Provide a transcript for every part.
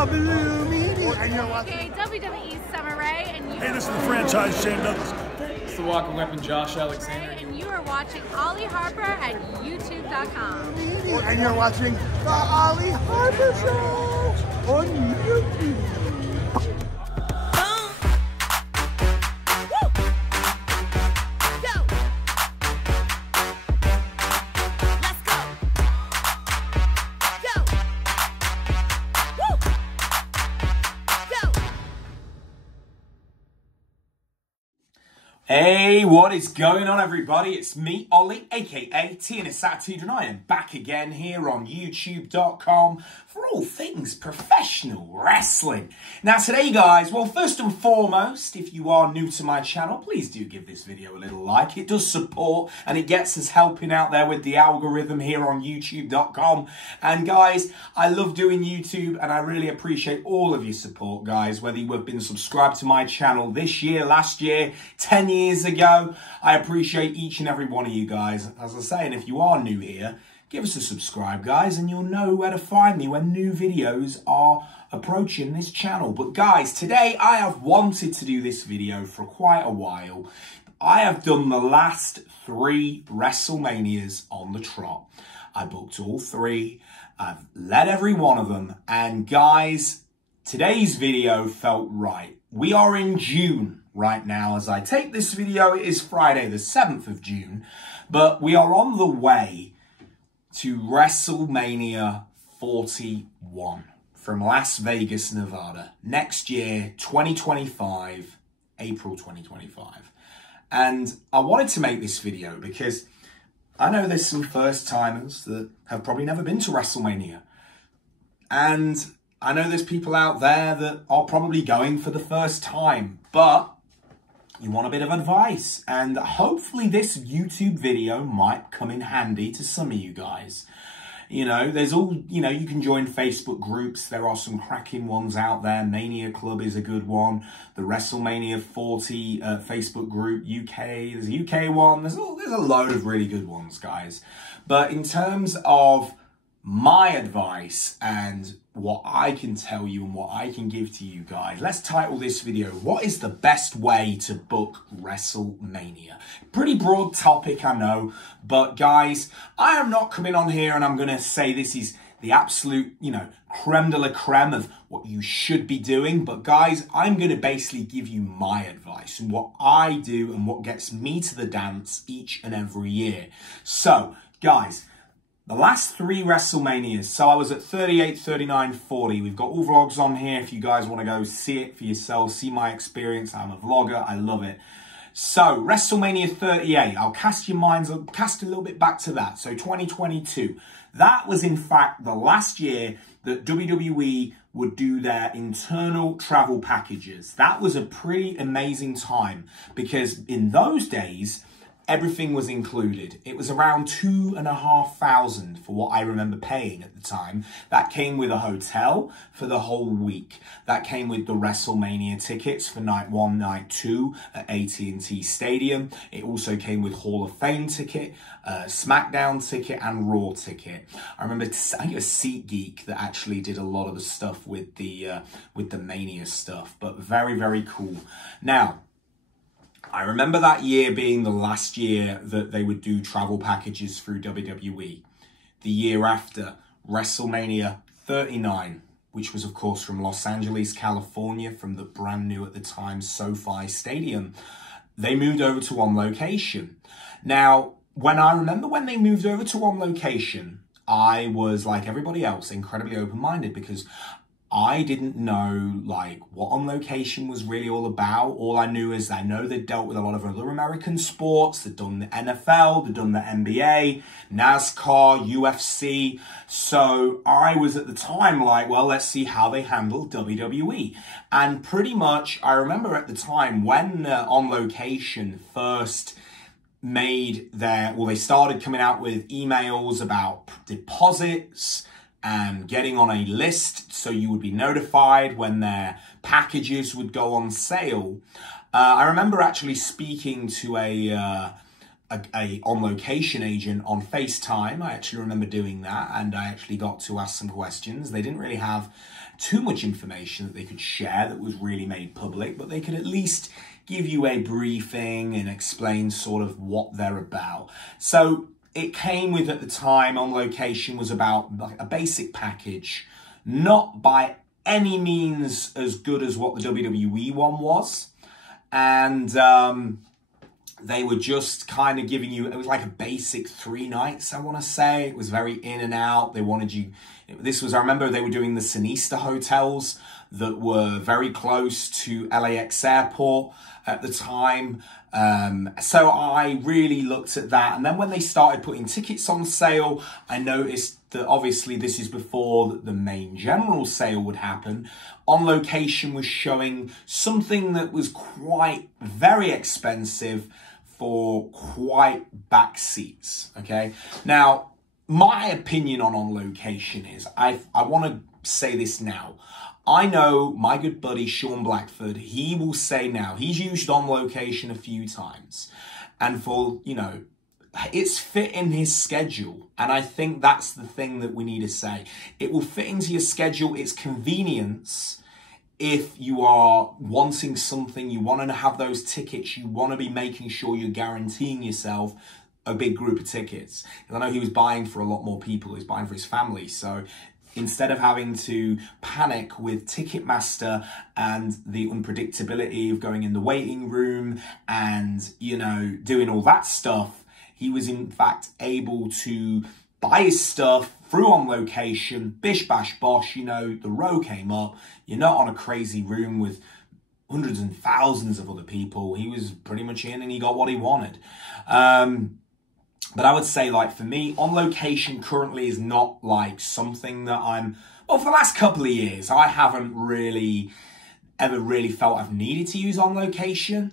And you're watching Okay, WWE Summer Rae, and you. Hey, this is the franchise Shane Douglas. It's the Walking Weapon, Josh Alexander. And you are watching Ollie Harper at YouTube.com. and you're watching the Ollie Harper Show on YouTube. Hey, what is going on, everybody? It's me, Ollie, aka TNSAttitude, and I am back again here on YouTube.com for all things professional wrestling. Now today, guys, well, first and foremost, if you are new to my channel, please do give this video a little like. It does support and it gets us helping out there with the algorithm here on YouTube.com. And guys, I love doing YouTube and I really appreciate all of your support, guys, whether you have been subscribed to my channel this year, last year, 10 years ago. I appreciate each and every one of you guys. As I say, and if you are new here, give us a subscribe, guys, and you'll know where to find me when new videos are approaching this channel. But guys, today I have wanted to do this video for quite a while. I have done the last 3 WrestleManias on the trot. I booked all 3. I've led every one of them. And guys, today's video felt right. We are in June right now. As I take this video, it is Friday the 7th of June. But we are on the way to WrestleMania 41 from Las Vegas, Nevada. Next year, 2025, April 2025. And I wanted to make this video because I know there's some first timers that have probably never been to WrestleMania. And I know there's people out there that are probably going for the first time, but you want a bit of advice, and hopefully this YouTube video might come in handy to some of you guys. You know, there's all, you know, you can join Facebook groups. There are some cracking ones out there. Mania Club is a good one. The WrestleMania 40 Facebook group, UK, there's a UK one. There's a load of really good ones, guys. But in terms of my advice and what I can tell you and what I can give to you guys, let's title this video, what is the best way to book WrestleMania? Pretty broad topic, I know, but guys, I am not coming on here and I'm going to say this is the absolute, you know, creme de la creme of what you should be doing. But guys, I'm going to basically give you my advice and what I do and what gets me to the dance each and every year. So guys, the last 3 WrestleManias, so I was at 38, 39, 40. We've got all vlogs on here if you guys want to go see it for yourselves, see my experience. I'm a vlogger, I love it. So, WrestleMania 38, I'll cast your minds, I'll cast a little bit back to that. So, 2022. That was, in fact, the last year that WWE would do their internal travel packages. That was a pretty amazing time because in those days, everything was included. It was around $2,500 for what I remember paying at the time. That came with a hotel for the whole week. That came with the WrestleMania tickets for night 1, night 2 at AT&T Stadium. It also came with Hall of Fame ticket, SmackDown ticket, and Raw ticket. I remember, I think it was SeatGeek that actually did a lot of the stuff with the Mania stuff. But very, very cool. Now, I remember that year being the last year that they would do travel packages through WWE. The year after, WrestleMania 39, which was, of course, from Los Angeles, California, from the brand new at the time SoFi Stadium, they moved over to one location. Now, I remember when they moved over to one location, I was, like everybody else, incredibly open-minded because I didn't know, like, what On Location was really all about. All I knew is I know they dealt with a lot of other American sports. They'd done the NFL, they'd done the NBA, NASCAR, UFC. So I was at the time like, well, let's see how they handle WWE. And pretty much, I remember at the time when On Location first made they started coming out with emails about deposits and getting on a list so you would be notified when their packages would go on sale. I remember actually speaking to a On Location agent on FaceTime. I actually remember doing that, and I actually got to ask some questions. They didn't really have too much information that they could share that was really made public, but they could at least give you a briefing and explain sort of what they're about. So it came with, at the time, On Location was about like a basic package, not by any means as good as what the WWE one was. And they were just kind of giving you, it was like a basic 3 nights, I want to say. It was very in and out. They wanted you, this was, I remember they were doing the Sinista hotels that were very close to LAX airport at the time. So I really looked at that. And then when they started putting tickets on sale, I noticed that obviously this is before the main general sale would happen. On Location was showing something that was very expensive for quite back seats, okay? Now, my opinion on Location is, I want to say this now. I know my good buddy Sean Blackford, he will say now, he's used On Location a few times. And for, you know, it's fit in his schedule. And I think that's the thing that we need to say. It will fit into your schedule. It's convenience. If you are wanting something, you want to have those tickets, you want to be making sure you're guaranteeing yourself a big group of tickets. And I know he was buying for a lot more people. He was buying for his family. So instead of having to panic with Ticketmaster and the unpredictability of going in the waiting room and, you know, doing all that stuff, he was in fact able to buy his stuff through On Location, bish bash bosh, you know, the row came up. You're not on a crazy room with hundreds and thousands of other people. He was pretty much in and he got what he wanted. But I would say, like, for me, On Location currently is not like something that well, for the last couple of years, I haven't ever really felt I've needed to use On Location.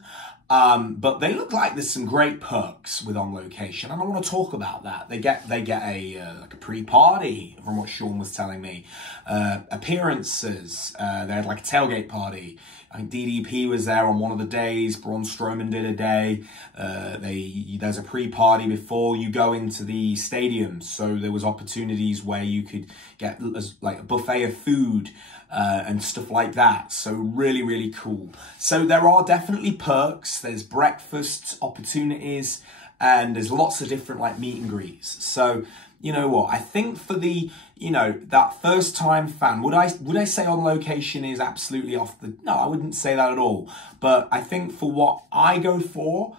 But they look like there's some great perks with On Location, and I want to talk about that. They get a like a pre-party, from what Sean was telling me. Appearances. They had like a tailgate party. I think DDP was there on one of the days. Braun Strowman did a day. There's a pre-party before you go into the stadium, so there was opportunities where you could get like a buffet of food. And stuff like that. So really, really cool. So there are definitely perks. There's breakfast opportunities and there's lots of different like meet and greets. So, you know what? I think for the, you know, that first time fan, would I say On Location is absolutely off the, no, I wouldn't say that at all. But I think for what I go for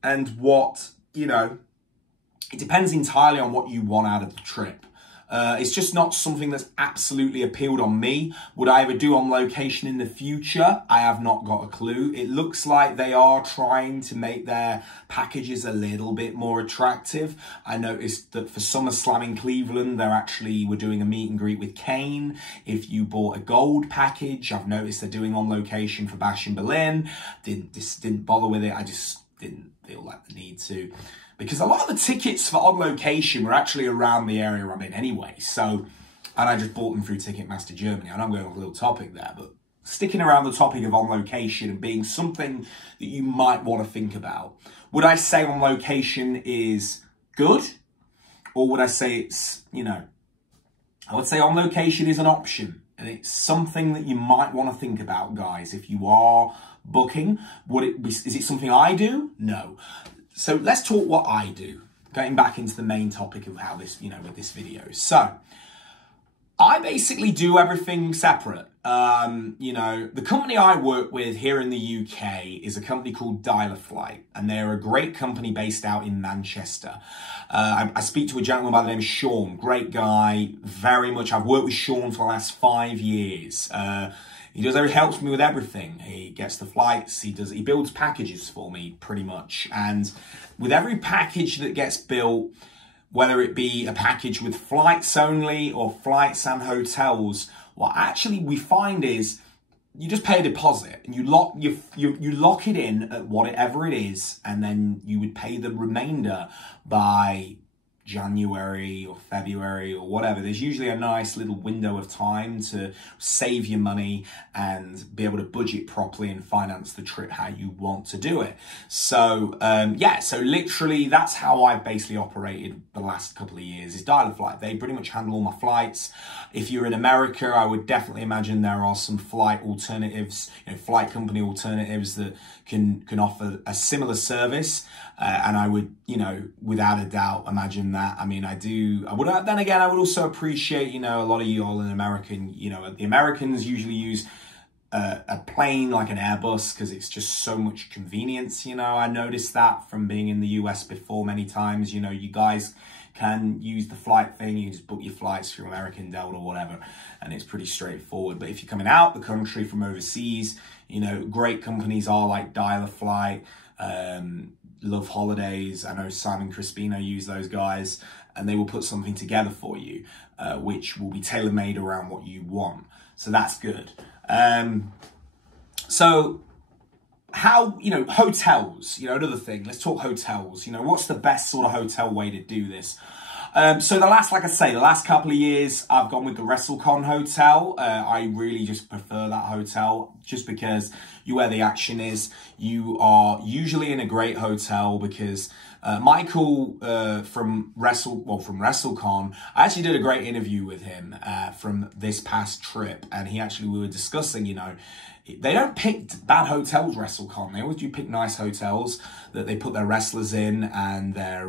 and what, you know, it depends entirely on what you want out of the trip. It's just not something that's absolutely appealed on me. Would I ever do On Location in the future? I have not got a clue. It looks like they are trying to make their packages a little bit more attractive. I noticed that for SummerSlam in Cleveland, were doing a meet and greet with Kane. If you bought a gold package, I've noticed they're doing On Location for Bash in Berlin. Didn't bother with it. I just didn't feel like the need to. Because a lot of the tickets for On Location were actually around the area I'm in anyway. So, and I just bought them through Ticketmaster Germany. I know I'm going off a little topic there, but sticking around the topic of On Location and being something that you might want to think about. Would I say On Location is good? Or would I say it's, you know, I would say On Location is an option. And it's something that you might want to think about, guys. If you are booking, is it something I do? No. So let's talk what I do, getting back into the main topic of how this, you know, with this video. So I basically do everything separate. You know, the company I work with here in the UK is a company called Dial-A-Flight, and they're a great company based out in Manchester. I speak to a gentleman by the name of Sean, great guy, very much. I've worked with Sean for the last 5 years. He helps me with everything. He gets the flights, he builds packages for me pretty much. And with every package that gets built, whether it be a package with flights only or flights and hotels, what actually we find is you just pay a deposit and you lock it in at whatever it is, and then you would pay the remainder by January or February or whatever, there's usually a nice little window of time to save your money and be able to budget properly and finance the trip how you want to do it. So yeah, so literally that's how I've basically operated the last couple of years, is Dial a Flight. They pretty much handle all my flights. If you're in America, I would definitely imagine there are some flight alternatives, flight company alternatives that can offer a similar service. And I would, without a doubt imagine that. I mean, then again, I would also appreciate, a lot of you all in American, the Americans usually use a plane like an Airbus because it's just so much convenience. I noticed that from being in the US before many times. You guys can use the flight thing. You just book your flights through American, Delta, or whatever, and it's pretty straightforward. But if you're coming out the country from overseas, great companies are like Dial a Flight, Love Holidays. I know Simon Crispino use those guys, and they will put something together for you, which will be tailor-made around what you want. So that's good. So how, hotels, another thing, let's talk hotels. What's the best sort of hotel way to do this? So like I say, the last couple of years, I've gone with the WrestleCon hotel. I really just prefer that hotel just because where the action is. You are usually in a great hotel because Michael from WrestleCon, I actually did a great interview with him from this past trip, and we were discussing, they don't pick bad hotels, WrestleCon. They always do pick nice hotels that they put their wrestlers in and their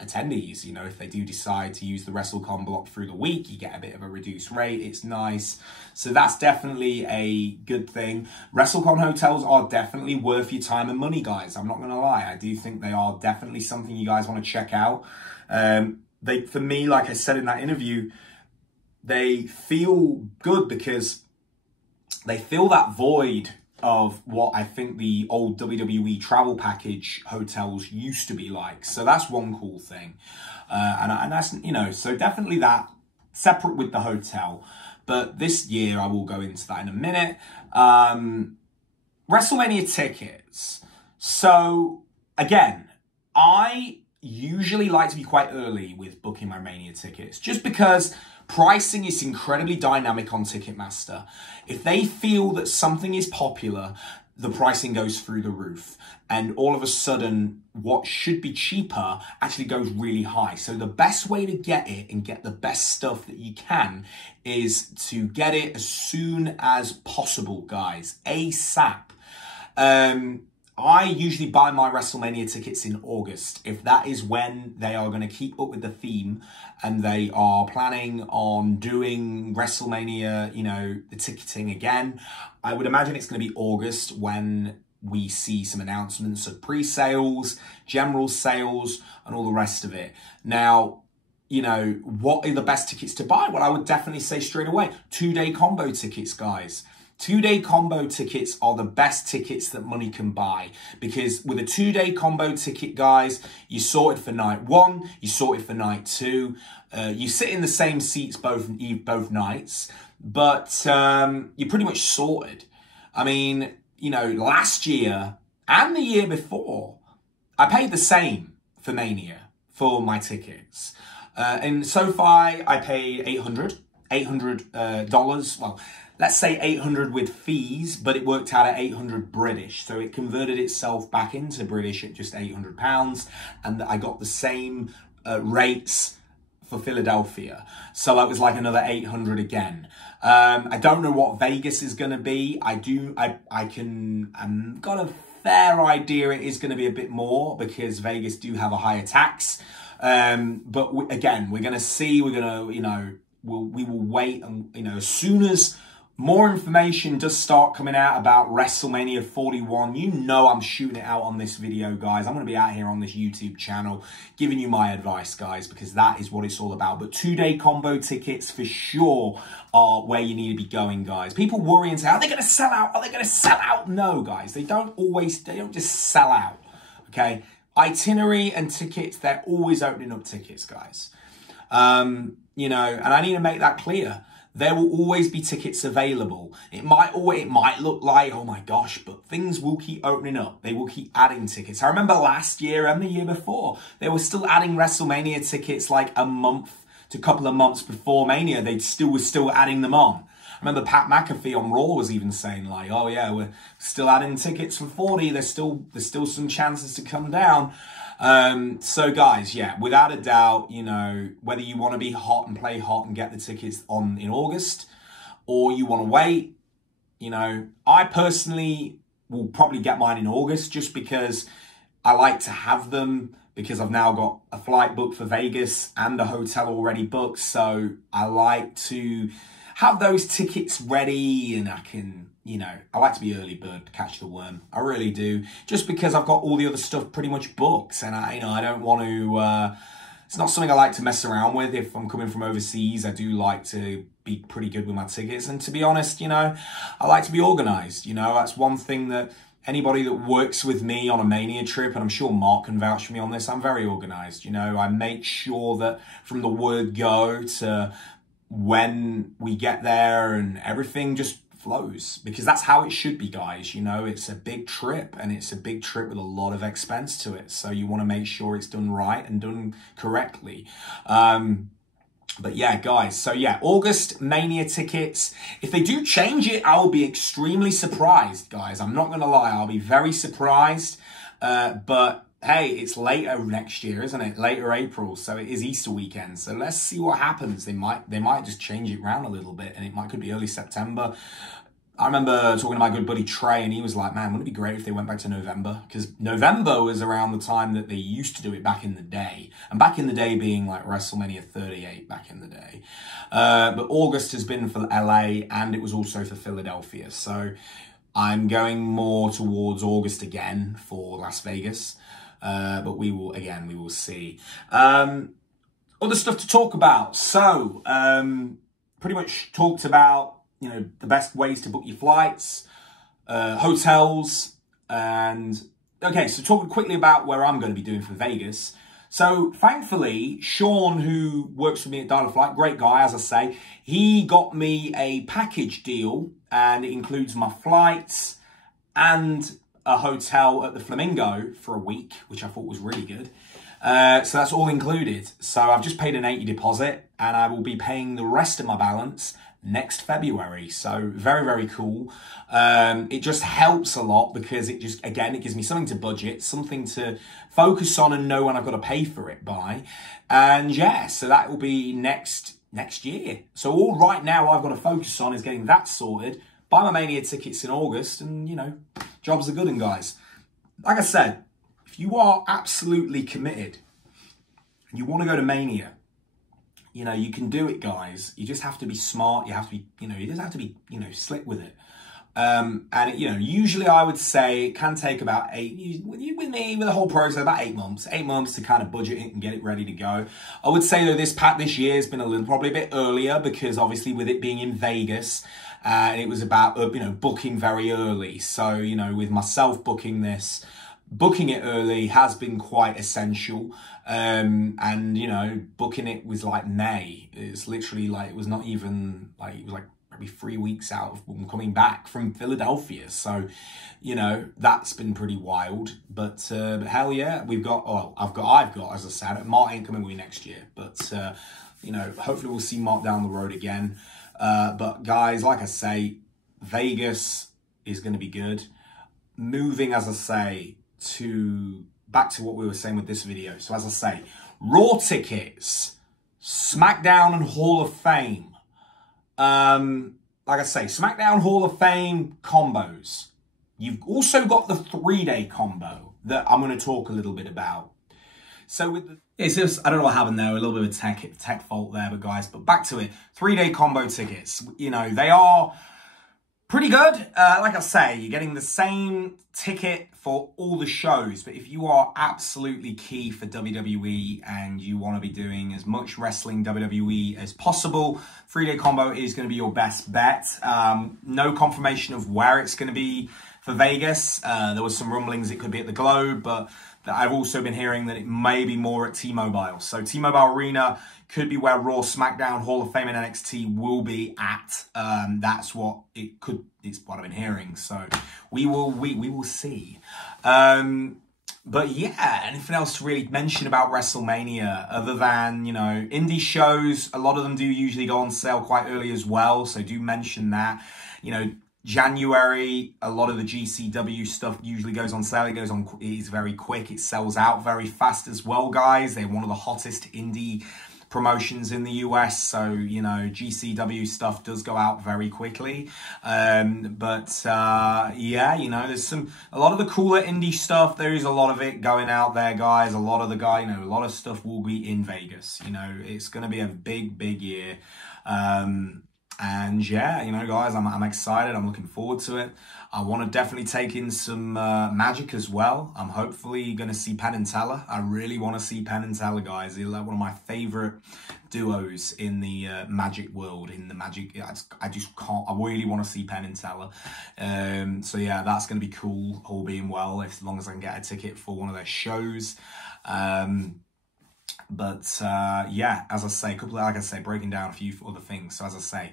attendees. If they do decide to use the WrestleCon block through the week, you get a bit of a reduced rate. It's nice. So that's definitely a good thing. WrestleCon hotels are definitely worth your time and money, guys. I'm not going to lie. I do think they are definitely something you guys want to check out. For me, like I said in that interview, they feel good because they fill that void of what I think the old WWE travel package hotels used to be like. So that's one cool thing. And that's, so definitely that, separate with the hotel. But this year, I will go into that in a minute. WrestleMania tickets. So again, I usually like to be quite early with booking my Mania tickets, just because pricing is incredibly dynamic on Ticketmaster. If they feel that something is popular, the pricing goes through the roof. And all of a sudden, what should be cheaper actually goes really high. So the best way to get it and get the best stuff that you can is to get it as soon as possible, guys. ASAP. I usually buy my WrestleMania tickets in August. If that is when they are going to keep up with the theme and they are planning on doing WrestleMania, the ticketing again, I would imagine it's going to be August when we see some announcements of pre-sales, general sales, and all the rest of it. Now, what are the best tickets to buy? Well, I would definitely say straight away, 2-day combo tickets, guys. 2-day combo tickets are the best tickets that money can buy, because with a 2-day combo ticket, guys, you're sorted for night 1, you're sorted for night 2. You sit in the same seats both nights, but you're pretty much sorted. I mean, last year and the year before, I paid the same for Mania for my tickets. In SoFi, I paid $800. Well, let's say 800 with fees, but it worked out at 800 British. So it converted itself back into British at just £800. And I got the same rates for Philadelphia. So that was like another 800 again. I don't know what Vegas is going to be. I've got a fair idea it is going to be a bit more because Vegas do have a higher tax. But again, we're going to see, we will wait and, as soon as more information does start coming out about WrestleMania 41. I'm shooting it out on this video, guys. I'm going to be out here on this YouTube channel giving you my advice, guys, because that is what it's all about. But 2-day combo tickets for sure are where you need to be going, guys. People worry and say, are they going to sell out? Are they going to sell out? No, guys. They don't just sell out, okay? Itinerary and tickets, they're always opening up tickets, guys. And I need to make that clear there will always be tickets available. It might look like, oh my gosh, but things will keep opening up. They will keep adding tickets. I remember last year and the year before, they were still adding WrestleMania tickets like a month to a couple of months before Mania. They were still adding them on. I remember Pat McAfee on Raw was even saying like, oh yeah, we're still adding tickets for 40. There's still some chances to come down. So guys, yeah, without a doubt, you know, whether you want to be hot and play hot and get the tickets on in August, or you want to wait, you know, I personally will probably get mine in August just because I like to have them, because I've now got a flight booked for Vegas and a hotel already booked. So I like to have those tickets ready, and I can, you know, I like to be early bird to catch the worm. I really do. Just because I've got all the other stuff pretty much booked, and I don't want to, it's not something I like to mess around with. If I'm coming from overseas, I do like to be pretty good with my tickets. And to be honest, you know, I like to be organized. You know, that's one thing that anybody that works with me on a Mania trip, and I'm sure Mark can vouch for me on this, I'm very organized. You know, I make sure that from the word go to when we get there and everything just flows, because that's how it should be, guys. You know, it's a big trip, and it's a big trip with a lot of expense to it, so you want to make sure it's done right and done correctly. But yeah, guys, so yeah, August Mania tickets, if they do change it, I'll be extremely surprised, guys. I'm not gonna lie, I'll be very surprised. But hey, it's later next year, isn't it? Later April, so it is Easter weekend. So let's see what happens. They might just change it around a little bit, and could be early September. I remember talking to my good buddy Trey, and he was like, man, wouldn't it be great if they went back to November? Because November was around the time that they used to do it back in the day. And back in the day being like WrestleMania 38 back in the day. But August has been for LA, and it was also for Philadelphia. So I'm going more towards August again for Las Vegas. But we will see. Other stuff to talk about. So, pretty much talked about, you know, the best ways to book your flights, hotels, and okay, so talking quickly about where I'm going to be doing for Vegas. So thankfully, Sean, who works for me at Dial a Flight, great guy, as I say, he got me a package deal, and it includes my flights and a hotel at the Flamingo for a week, which I thought was really good. So that's all included. So I've just paid an $80 deposit, and I will be paying the rest of my balance next February. So very, very cool. It just helps a lot because it just, again, it gives me something to budget, something to focus on and know when I've got to pay for it by. And yeah, so that will be next year. So all right now I've got to focus on is getting that sorted, buy my Mania tickets in August, and, you know, jobs are good. And guys, like I said, if you are absolutely committed and you want to go to Mania, you know, you can do it, guys. You just have to be smart. You have to be, you know, you just have to be, you know, slick with it. And, you know, usually I would say it can take about with me, with the whole process, about 8 months. 8 months to kind of budget it and get it ready to go. I would say, though, this year has been probably a bit earlier because obviously with it being in Vegas, it was about, you know, booking very early. So, you know, with myself booking it early has been quite essential. And, you know, booking it was like May. It's literally like, it was not even like, it was like maybe 3 weeks out of coming back from Philadelphia. So, you know, that's been pretty wild. But hell yeah, I've got, as I said, Mark ain't coming with me next year. But, you know, hopefully we'll see Mark down the road again. But guys, like I say, Vegas is going to be good. Moving, as I say, back to what we were saying with this video. So as I say, Raw tickets, SmackDown and Hall of Fame. Like I say, SmackDown Hall of Fame combos. You've also got the 3-day combo that I'm going to talk a little bit about. So with the, it's just, I don't know what happened there, a little bit of a tech fault there, but guys, but back to it. 3-day combo tickets, you know, they are pretty good. Like I say, you're getting the same ticket for all the shows, but if you are absolutely key for WWE and you want to be doing as much wrestling WWE as possible, 3-day combo is going to be your best bet. No confirmation of where it's going to be for Vegas. There was some rumblings it could be at the Globe, but I've also been hearing that it may be more at T-Mobile. So T-Mobile Arena could be where Raw, SmackDown, Hall of Fame, and NXT will be at. That's what it could. It's what I've been hearing. So we will see. But yeah, anything else to really mention about WrestleMania other than, you know, indie shows? A lot of them do usually go on sale quite early as well. So do mention that. You know, January, a lot of the GCW stuff usually goes on sale. It is very quick. It sells out very fast as well, guys. They're one of the hottest indie promotions in the US, so you know GCW stuff does go out very quickly. Yeah, you know, there's a lot of the cooler indie stuff. There is a lot of it going out there, guys. A lot of a lot of stuff will be in Vegas. You know, it's going to be a big year. And yeah, you know, guys, I'm excited. I'm looking forward to it. I want to definitely take in some Magic as well. I'm hopefully going to see Penn and Teller. I really want to see Penn and Teller, guys. They're like one of my favorite duos in the Magic world. In the Magic, I just can't. I really want to see Penn and Teller. So yeah, that's going to be cool. All being well, as long as I can get a ticket for one of their shows. Yeah, as I say, breaking down a few other things. So as I say,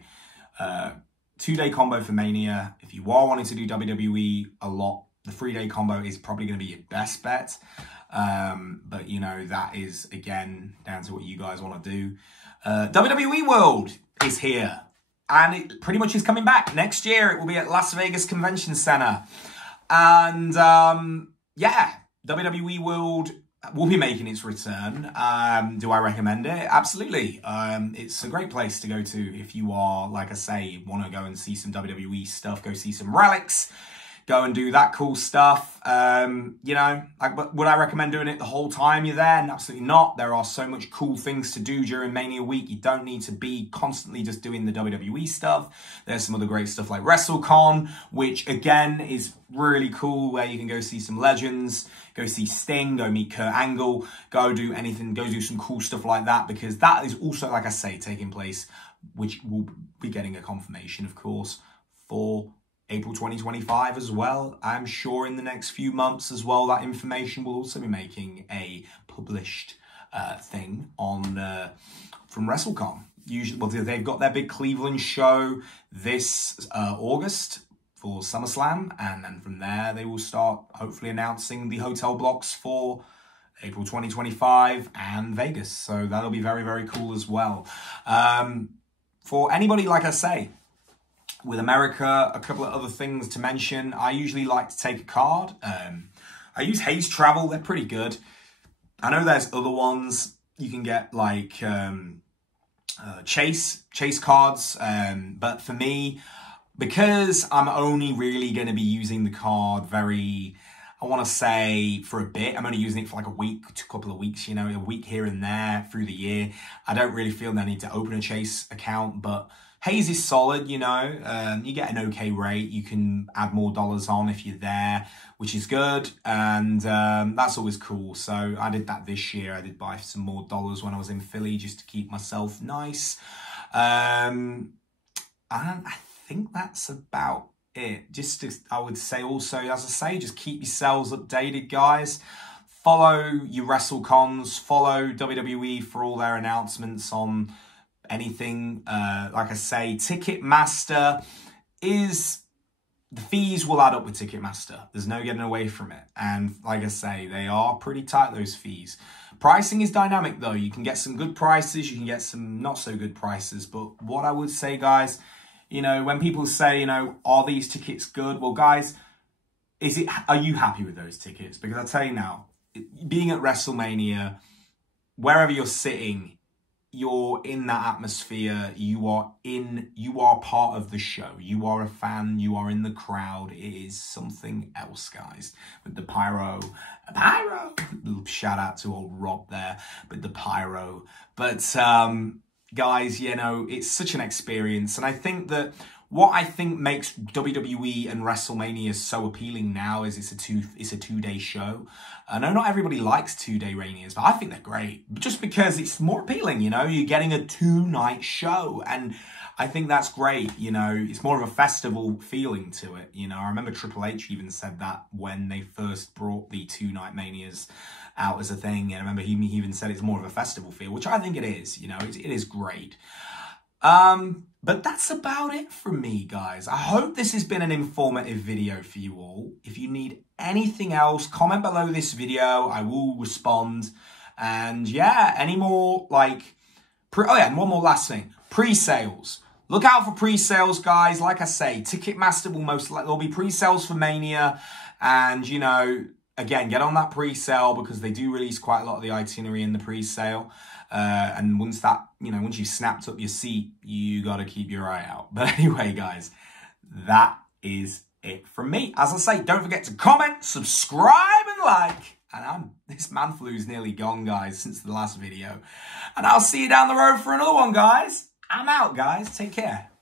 2-day combo for Mania. If you are wanting to do WWE a lot, the 3-day combo is probably going to be your best bet. But you know, that is again down to what you guys want to do. WWE World is here, and it pretty much is coming back next year. It will be at Las Vegas Convention Center, and yeah, WWE World will be making its return. Do I recommend it? Absolutely. It's a great place to go to if you are, like I say, want to go and see some WWE stuff, go see some relics, go and do that cool stuff. You know, like, would I recommend doing it the whole time you're there? Absolutely not. There are so much cool things to do during Mania week. You don't need to be constantly just doing the WWE stuff. There's some other great stuff like WrestleCon, which again is really cool, where you can go see some legends, go see Sting, go meet Kurt Angle, go do anything, go do some cool stuff like that, because that is also, like I say, taking place, which will be getting a confirmation, of course, for April 2025 as well. I'm sure in the next few months as well, that information will also be making a published thing on from WrestleCon. Usually, well, they've got their big Cleveland show this August for SummerSlam, and then from there they will start hopefully announcing the hotel blocks for April 2025 and Vegas. So that'll be very cool as well. For anybody, like I say, with America, a couple of other things to mention. I usually like to take a card. I use Hayes Travel. They're pretty good. I know there's other ones you can get, like Chase cards. But for me, because I'm only really going to be using the card I want to say for a bit. I'm only using it for like a week, a couple of weeks, you know, a week here and there through the year. I don't really feel the need to open a Chase account, but Hayes is solid, you know. You get an okay rate. You can add more dollars on if you're there, which is good. And that's always cool. So I did that this year. I did buy some more dollars when I was in Philly just to keep myself nice. And I think that's about it. I would say also, as I say, just keep yourselves updated, guys. Follow your WrestleCons. Follow WWE for all their announcements on anything. Like I say, Ticketmaster the fees will add up with Ticketmaster. There's no getting away from it. And like I say, they are pretty tight, those fees. Pricing is dynamic though. You can get some good prices, you can get some not so good prices. But what I would say, guys, you know, when people say, you know, are these tickets good? Well, guys, are you happy with those tickets? Because I tell you now, being at WrestleMania, wherever you're sitting, you're in that atmosphere. You are part of the show. You are a fan. You are in the crowd. It is something else, guys. With the pyro, little shout out to old Rob there, but the pyro. But guys, you know, it's such an experience, and I think that what I think makes WWE and WrestleMania so appealing now is it's a two-day show. I know not everybody likes 2-day Manias, but I think they're great. Just because it's more appealing, you know? You're getting a 2-night show. And I think that's great. You know, it's more of a festival feeling to it. You know, I remember Triple H even said that when they first brought the 2-night Manias out as a thing. And I remember he even said it's more of a festival feel, which I think it is. You know, it is great. But that's about it from me, guys. I hope this has been an informative video for you all. If you need anything else, comment below this video. I will respond. And yeah, any more like... oh yeah, and one more last thing. Pre-sales. Look out for pre-sales, guys. Like I say, Ticketmaster will most likely... there'll be pre-sales for Mania. And, you know, again, get on that pre-sale because they do release quite a lot of the itinerary in the pre-sale. And once that, you know, once you've snapped up your seat, you got to keep your eye out. But anyway, guys, that is it from me. As I say, don't forget to comment, subscribe, and like. And this man flu's nearly gone, guys, since the last video. And I'll see you down the road for another one, guys. I'm out, guys. Take care.